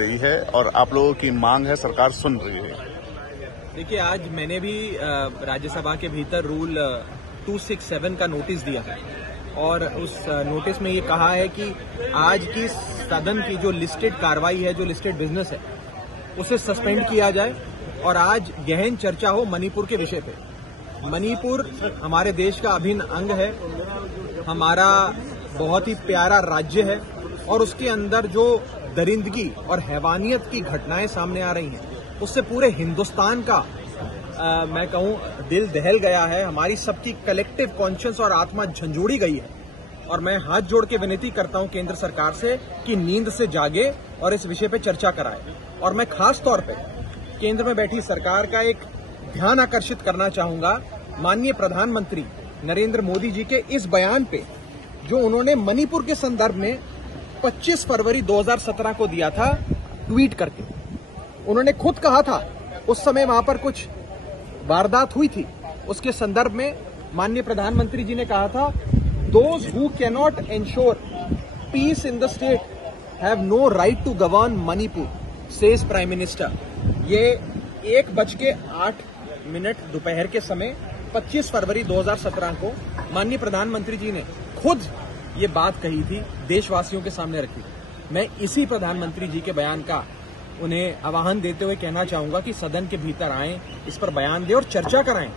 रही है और आप लोगों की मांग है, सरकार सुन रही है। देखिए, आज मैंने भी राज्यसभा के भीतर रूल 267 का नोटिस दिया है और उस नोटिस में ये कहा है कि आज की सदन की जो लिस्टेड कार्रवाई है, जो लिस्टेड बिजनेस है, उसे सस्पेंड किया जाए और आज गहन चर्चा हो मणिपुर के विषय पे। मणिपुर हमारे देश का अभिन्न अंग है, हमारा बहुत ही प्यारा राज्य है और उसके अंदर जो दरिंदगी और हैवानियत की घटनाएं सामने आ रही हैं, उससे पूरे हिंदुस्तान का मैं कहूं दिल दहल गया है। हमारी सबकी कलेक्टिव कॉन्शियस और आत्मा झंझोड़ी गई है और मैं हाथ जोड़ के विनती करता हूं केंद्र सरकार से कि नींद से जागे और इस विषय पे चर्चा कराए। और मैं खास तौर पे केंद्र में बैठी सरकार का एक ध्यान आकर्षित करना चाहूंगा माननीय प्रधानमंत्री नरेंद्र मोदी जी के इस बयान पे, जो उन्होंने मणिपुर के संदर्भ में 25 फरवरी 2017 को दिया था ट्वीट करके। उन्होंने खुद कहा था, उस समय वहां पर कुछ वारदात हुई थी, उसके संदर्भ में माननीय प्रधानमंत्री जी ने कहा था, those who cannot ensure peace in the state have no right to govern Manipur, says prime minister. ये 1:08 दोपहर के समय 25 फरवरी 2017 को माननीय प्रधानमंत्री जी ने खुद ये बात कही थी, देशवासियों के सामने रखी। मैं इसी प्रधानमंत्री जी के बयान का उन्हें आह्वान देते हुए कहना चाहूंगा कि सदन के भीतर आएं, इस पर बयान दें और चर्चा कराएं।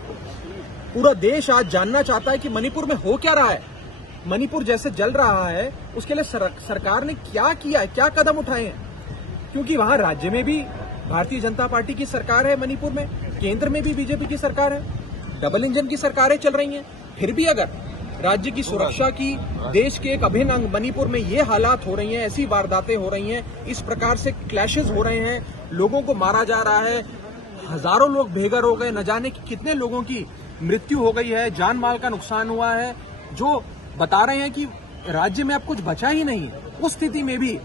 पूरा देश आज जानना चाहता है कि मणिपुर में हो क्या रहा है, मणिपुर जैसे जल रहा है उसके लिए सरकार ने क्या किया है, क्या कदम उठाए हैं। क्योंकि वहां राज्य में भी भारतीय जनता पार्टी की सरकार है, मणिपुर में केंद्र में भी बीजेपी की सरकार है, डबल इंजन की सरकारें चल रही हैं। फिर भी अगर राज्य की सुरक्षा की, देश के एक अभिन्न अंग मणिपुर में ये हालात हो रही हैं, ऐसी वारदातें हो रही हैं, इस प्रकार से क्लैशेस हो रहे हैं, लोगों को मारा जा रहा है, हजारों लोग बेघर हो गए, न जाने कितने लोगों की मृत्यु हो गई है, जान माल का नुकसान हुआ है, जो बता रहे हैं कि राज्य में अब कुछ बचा ही नहीं। उस स्थिति में भी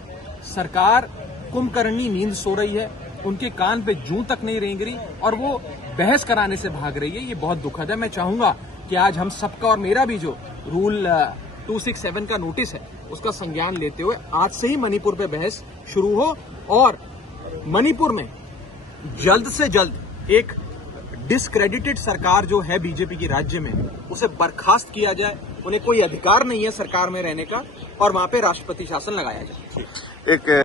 सरकार कुंभकर्णी नींद सो रही है, उनके कान पे जूं तक नहीं रेंग रही और वो बहस कराने से भाग रही है। ये बहुत दुखद है। मैं चाहूंगा कि आज हम सबका और मेरा भी जो रूल 267 का नोटिस है, उसका संज्ञान लेते हुए आज से ही मणिपुर पे बहस शुरू हो और मणिपुर में जल्द से जल्द एक डिस्क्रेडिटेड सरकार जो है बीजेपी की राज्य में, उसे बर्खास्त किया जाए। उन्हें कोई अधिकार नहीं है सरकार में रहने का और वहां पे राष्ट्रपति शासन लगाया जाए।